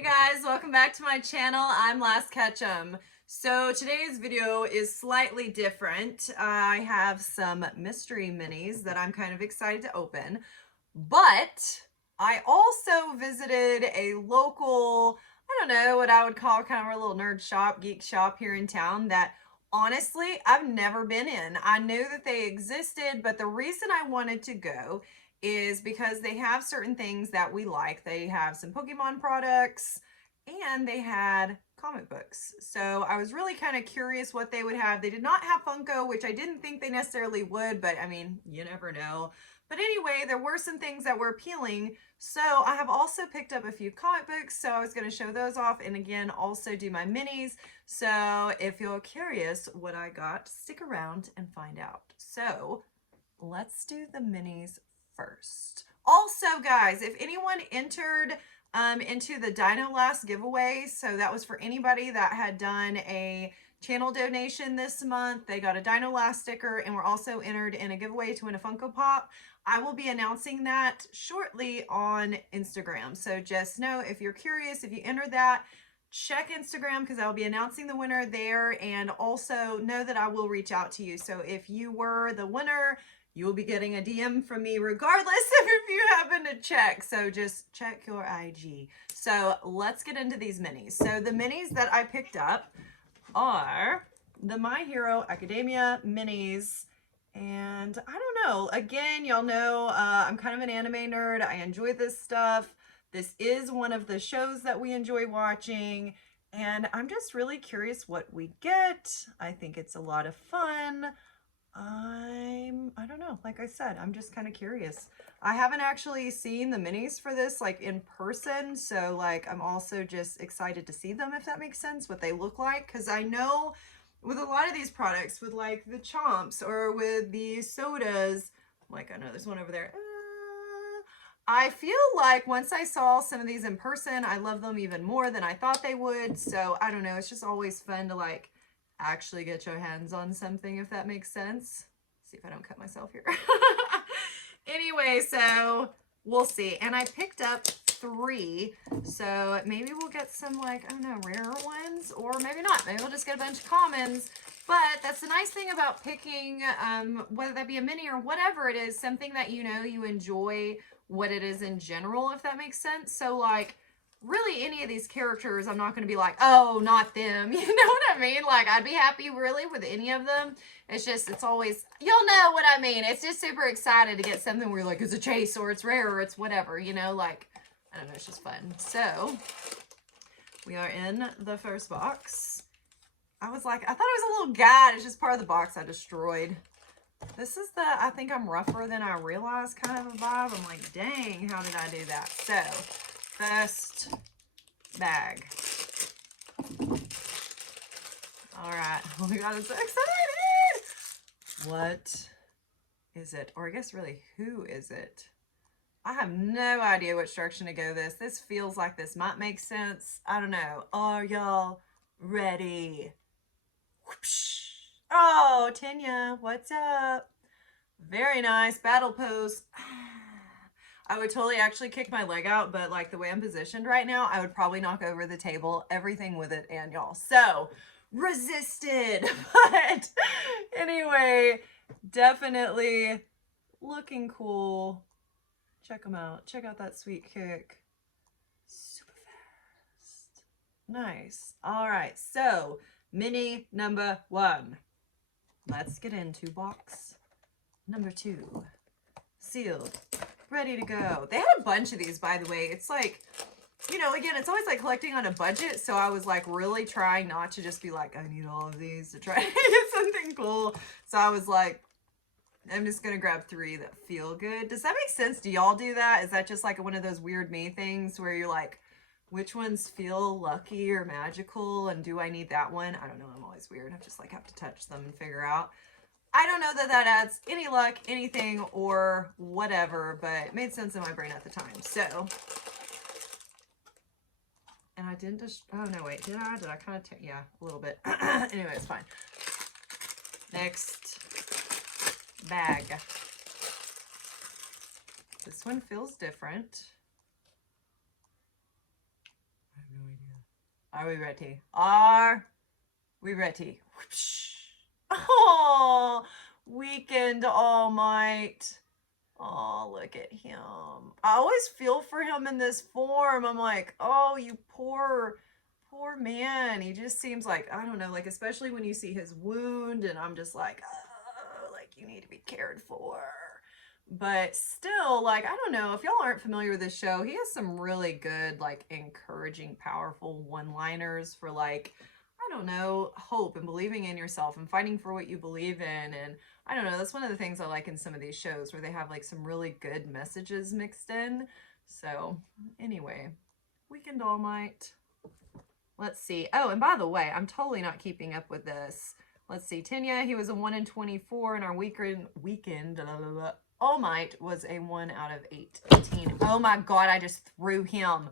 Hey guys, welcome back to my channel. I'm Last Ketchum. So today's video is slightly different. I have some mystery minis that I'm kind of excited to open, but I also visited a local, I don't know what I would call kind of a little nerd shop, geek shop here in town that honestly I've never been in. I knew that they existed, but the reason I wanted to go is because they have certain things that we like. They have some Pokemon products and they had comic books. So I was really kind of curious what they would have. They did not have Funko, which I didn't think they necessarily would, but I mean, you never know. But anyway, there were some things that were appealing. So I have also picked up a few comic books. So I was going to show those off and again, also do my minis. So if you're curious what I got, stick around and find out. So let's do the minis first. Also, guys, if anyone entered into the Dino Last giveaway, so that was for anybody that had done a channel donation this month, they got a Dino Last sticker and were also entered in a giveaway to win a Funko Pop. I will be announcing that shortly on Instagram. So just know, if you're curious, if you entered that, check Instagram because I'll be announcing the winner there, and also know that I will reach out to you. So if you were the winner, you will be getting a DM from me regardless of if you happen to check. So just check your IG. So let's get into these minis. So the minis that I picked up are the My Hero Academia minis. And I don't know, again, y'all know I'm kind of an anime nerd. I enjoy this stuff. This is one of the shows that we enjoy watching. And I'm just really curious what we get. I think it's a lot of fun. I don't know, like I said, I'm just kind of curious. I haven't actually seen the minis for this like in person, so like I'm also just excited to see them, if that makes sense, what they look like, because I know with a lot of these products, with like the chomps or with the sodas, like I know there's one over there, I feel like once I saw some of these in person, I love them even more than I thought they would. So I don't know, it's just always fun to like actually get your hands on something, if that makes sense. See if I don't cut myself here. Anyway, so we'll see. And I picked up 3, so maybe we'll get some like, I don't know, rarer ones, or maybe not. Maybe we'll just get a bunch of commons. But that's the nice thing about picking, whether that be a mini or whatever it is, something that you know you enjoy what it is in general, if that makes sense. So like, really any of these characters, I'm not going to be like, oh, not them. You know what I mean? Like, I'd be happy really with any of them. It's just, it's always, you'll know what I mean. It's just super excited to get something where you're like, it's a chase or it's rare or it's whatever, you know, like, I don't know, it's just fun. So we are in the first box. I was like, I thought it was a little guide. It's just part of the box I destroyed. This is the, I think I'm rougher than I realized kind of a vibe. I'm like, dang, how did I do that? So first bag. All right. Oh my God, I'm so excited. What is it? Or I guess really, who is it? I have no idea which direction to go this. This feels like this might make sense. I don't know. Are y'all ready? Whoopsh. Oh, Tanya, what's up? Very nice. Battle pose. I would totally actually kick my leg out, but like the way I'm positioned right now, I would probably knock over the table, everything with it, and y'all. So, resisted. But anyway, definitely looking cool. Check them out. Check out that sweet kick. Super fast. Nice. All right, so mini number 1. Let's get into box number 2. Sealed. Ready to go. They had a bunch of these, by the way. It's like, you know, again, it's always like collecting on a budget. So I was like really trying not to just be like, I need all of these to try to get something cool. So I was like, I'm just going to grab 3 that feel good. Does that make sense? Do y'all do that? Is that just like one of those weird me things where you're like, which ones feel lucky or magical? And do I need that one? I don't know. I'm always weird. I just like have to touch them and figure out. I don't know that that adds any luck, anything, or whatever, but it made sense in my brain at the time. So, and I didn't just, oh no, wait, did I? Did I kind of, yeah, a little bit. Anyway, it's fine. Next bag. This one feels different. I have Are we ready? Are we ready? Oh, Weekend All Might. Oh, look at him. I always feel for him in this form. I'm like, oh, you poor man. He just seems like, I don't know, like, especially when you see his wound, and I'm just like, oh, like, you need to be cared for. But still, like, I don't know, if y'all aren't familiar with this show, he has some really good, like, encouraging, powerful one-liners for, like, I don't know, hope and believing in yourself and fighting for what you believe in. And I don't know, that's one of the things I like in some of these shows, where they have, like, some really good messages mixed in. So, anyway, Weekend All Might. Let's see. Oh, and by the way, I'm totally not keeping up with this. Let's see. Tenya, he was a 1 in 24, and our weekend All Might was a 1 out of 18. Oh my God, I just threw him.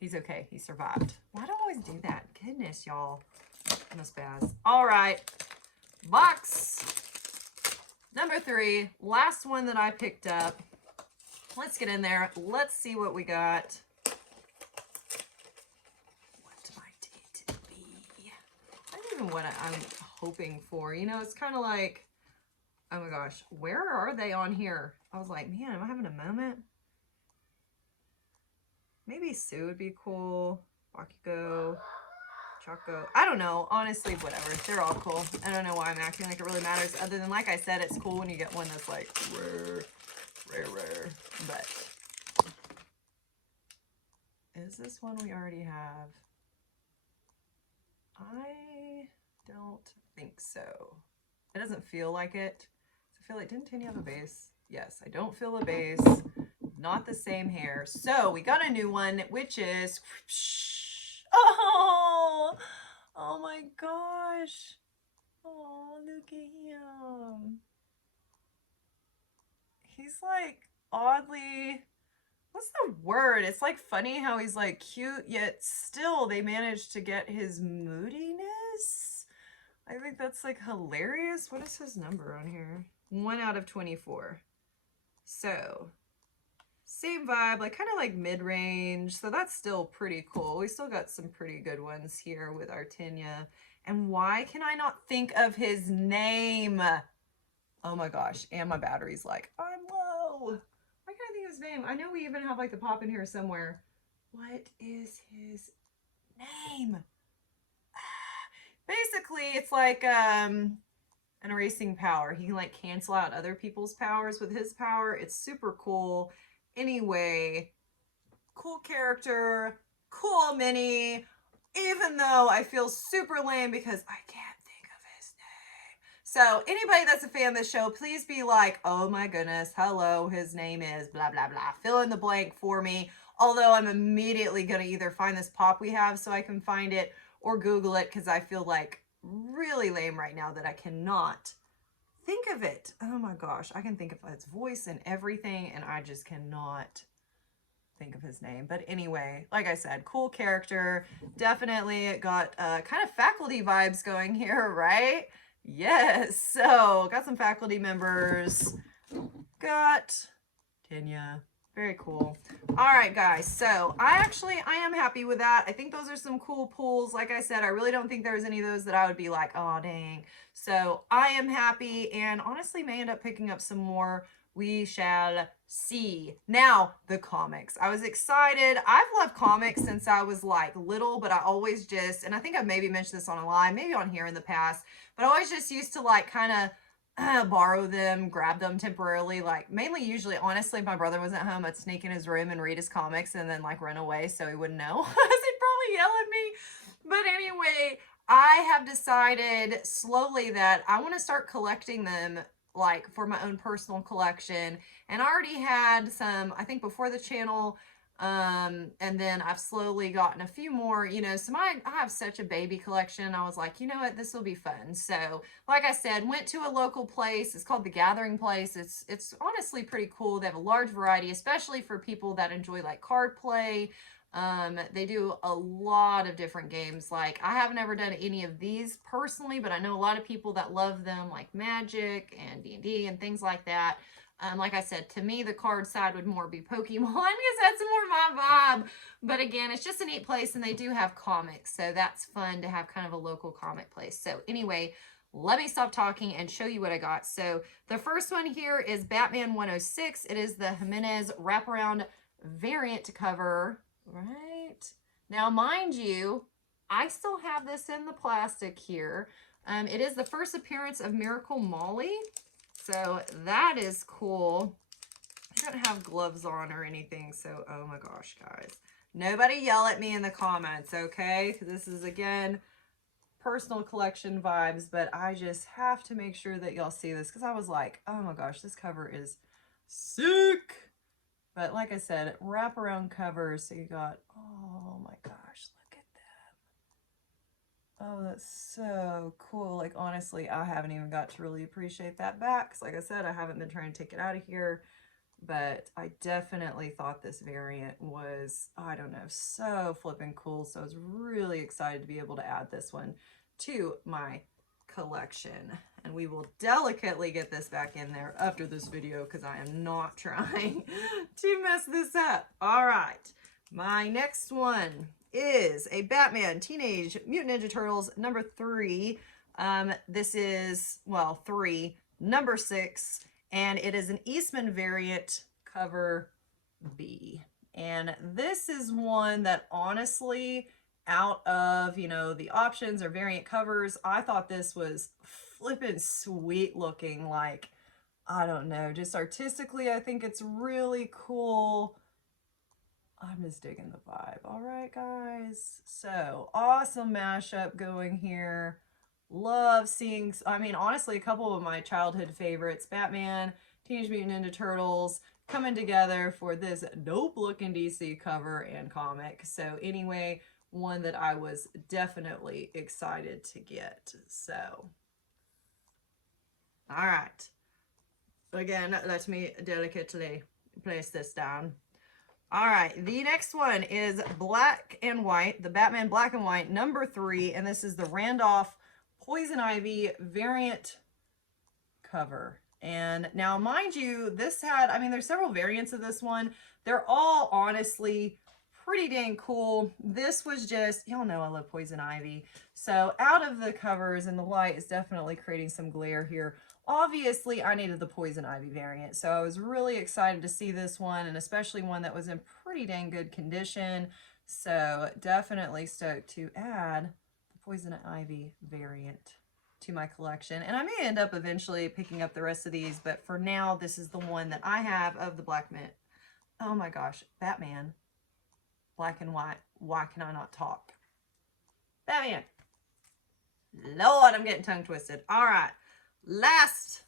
He's okay. He survived. Why do I always do that? Goodness, y'all. I'm a spaz. All right. Box number 3. Last one that I picked up. Let's get in there. Let's see what we got. Even what I'm hoping for, you know, it's kind of like, oh my gosh, where are they on here? I was like, man, am I having a moment? Maybe Sue would be cool. Bakugo, Choco, I don't know, honestly, whatever, they're all cool. I don't know why I'm acting like it really matters, other than, like I said, it's cool when you get one that's like rare, but is this one we already have? I don't think so. It doesn't feel like it. I feel like, didn't Tanya have a base? Yes, I don't feel a base. Not the same hair. So we got a new one, which is, oh my gosh. Oh, look at him. He's like oddly, what's the word? It's like funny how he's like cute, yet still they managed to get his moodiness. I think that's like hilarious. What is his number on here? 1 out of 24. So same vibe, like kind of like mid-range. So that's still pretty cool. We still got some pretty good ones here with our Tenya. And why can I not think of his name? Oh my gosh. And my battery's like, I'm low. Why can't I think of his name? I know we even have like the pop in here somewhere. What is his name? Basically, it's like an erasing power. He can like cancel out other people's powers with his power. It's super cool. Anyway, cool character, cool mini, even though I feel super lame because I can't think of his name. So anybody that's a fan of this show, please be like, oh my goodness, hello, his name is blah, blah, blah. Fill in the blank for me. Although I'm immediately going to either find this pop we have so I can find it, or Google it, because I feel like really lame right now that I cannot think of it. Oh my gosh, I can think of its voice and everything, and I just cannot think of his name. But anyway, like I said, cool character. Definitely got kind of faculty vibes going here, right? Yes. So got some faculty members. Got Tenya. Very cool. All right, guys. So I am happy with that. I think those are some cool pulls. Like I said, I really don't think there's any of those that I would be like, oh, dang. So I am happy, and honestly may end up picking up some more. We shall see. Now, the comics. I was excited. I've loved comics since I was like little, but I always just, and I think I've maybe mentioned this on a line, maybe on here in the past, but I always just used to like kind of borrow them, grab them temporarily, like mainly usually, honestly, if my brother wasn't home, I'd sneak in his room and read his comics and then like run away so he wouldn't know. He'd probably yell at me. But anyway, I have decided slowly that I want to start collecting them like for my own personal collection. And I already had some, I think before the channel, and then I've slowly gotten a few more, you know, so I have such a baby collection. I was like, you know what, this will be fun. So like I said, went to a local place. It's called the Gathering Place. It's honestly pretty cool. They have a large variety, especially for people that enjoy like card play. They do a lot of different games. Like I haven't ever done any of these personally, but I know a lot of people that love them, like Magic and D&D and things like that. Like I said, to me, the card side would more be Pokemon because that's more my vibe. But again, it's just a neat place, and they do have comics, so that's fun to have kind of a local comic place. So anyway, let me stop talking and show you what I got. So the first one here is Batman 106. It is the Jimenez wraparound variant cover, right? Now, mind you, I still have this in the plastic here. It is the first appearance of Miracle Molly. So that is cool. I don't have gloves on or anything, so oh my gosh, guys. Nobody yell at me in the comments, okay? This is, again, personal collection vibes, but I just have to make sure that y'all see this because I was like, oh my gosh, this cover is sick. But like I said, wraparound covers, so you got, oh my gosh, look at them. Oh, that's so cool. Like, honestly, I haven't even got to really appreciate that back because, like I said, I haven't been trying to take it out of here. But I definitely thought this variant was, I don't know, so flipping cool. So I was really excited to be able to add this one to my collection. And we will delicately get this back in there after this video because I am not trying to mess this up. All right, my next one is a Batman Teenage Mutant Ninja Turtles number 3. This is, well, 3, number 6. And it is an Eastman variant cover B. And this is one that honestly, out of, you know, the options or variant covers, I thought this was flippin' sweet looking. Like, I don't know, just artistically, I think it's really cool. I'm just digging the vibe. All right, guys. So, awesome mashup going here. Love seeing, I mean, honestly, a couple of my childhood favorites, Batman, Teenage Mutant Ninja Turtles, coming together for this dope looking DC cover and comic. So anyway, one that I was definitely excited to get. So, all right. Again, let me delicately place this down. All right, the next one is Black and White, the Batman Black and White number 3, and this is the Randolph Poison Ivy variant cover. And now, mind you, this had, I mean, there's several variants of this one. They're all honestly pretty dang cool. This was just, y'all know I love Poison Ivy. So out of the covers, and the light is definitely creating some glare here. Obviously, I needed the Poison Ivy variant, so I was really excited to see this one, and especially one that was in pretty dang good condition. So definitely stoked to add the Poison Ivy variant to my collection. And I may end up eventually picking up the rest of these, but for now, this is the one that I have of the Black Mint. Oh my gosh, Batman, Black and White. Why can I not talk? Batman. Lord, I'm getting tongue twisted. All right. Last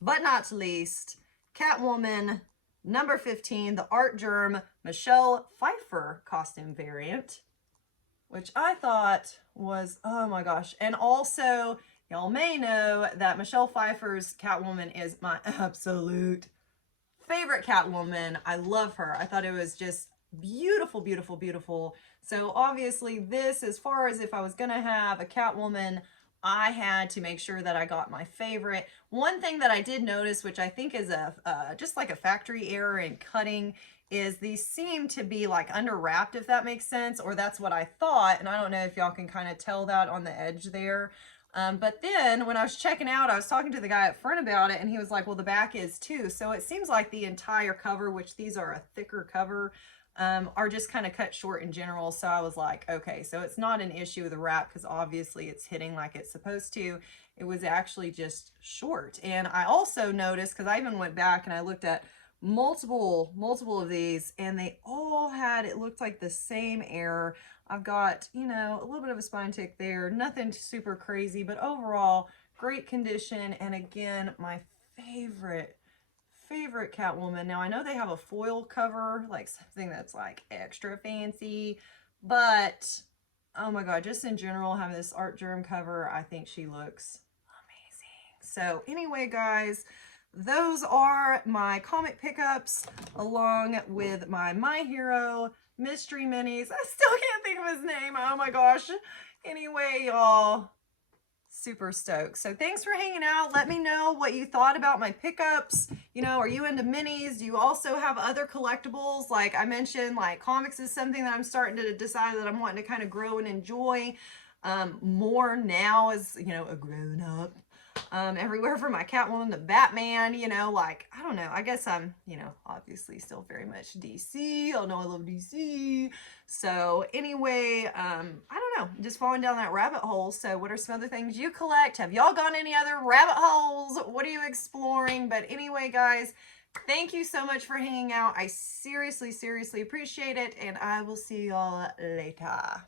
but not least, Catwoman number 15, the Art Germ Michelle Pfeiffer costume variant, which I thought was, oh my gosh. And also, y'all may know that Michelle Pfeiffer's Catwoman is my absolute favorite Catwoman. I love her. I thought it was just beautiful, beautiful, beautiful. So obviously this, as far as if I was gonna have a Catwoman, I had to make sure that I got my favorite. One thing that I did notice, which I think is a just like a factory error in cutting, is these seem to be like under wrapped, if that makes sense, or that's what I thought. And I don't know if y'all can kind of tell that on the edge there. But then when I was checking out, I was talking to the guy up front about it, and he was like, well, the back is too. So it seems like the entire cover, which these are a thicker cover, are just kind of cut short in general. So I was like, okay, so it's not an issue with the wrap because obviously it's hitting like it's supposed to. It was actually just short. And I also noticed, because I even went back and I looked at multiple of these, and they all had, it looked like the same error. I've got, you know, a little bit of a spine tick there, nothing super crazy, but overall great condition. And again, my favorite Catwoman. Now I know they have a foil cover, like something that's like extra fancy, but oh my god, just in general, having this Art Germ cover, I think she looks amazing. So anyway, guys, those are my comic pickups along with my My Hero mystery minis. I still can't think of his name. Oh my gosh. Anyway, y'all, Super stoked. So thanks for hanging out. Let me know what you thought about my pickups. You know, are you into minis? Do you also have other collectibles? Like I mentioned, like comics is something that I'm starting to decide that I'm wanting to kind of grow and enjoy more now as, you know, a grown up. Everywhere from my Catwoman to Batman, you know, like, I don't know, I guess I'm, you know, obviously still very much DC. Y'all know I love DC. So anyway, I don't know, just falling down that rabbit hole. So what are some other things you collect? Have y'all gone any other rabbit holes? What are you exploring? But anyway, guys, thank you so much for hanging out. I seriously, seriously appreciate it. And I will see y'all later.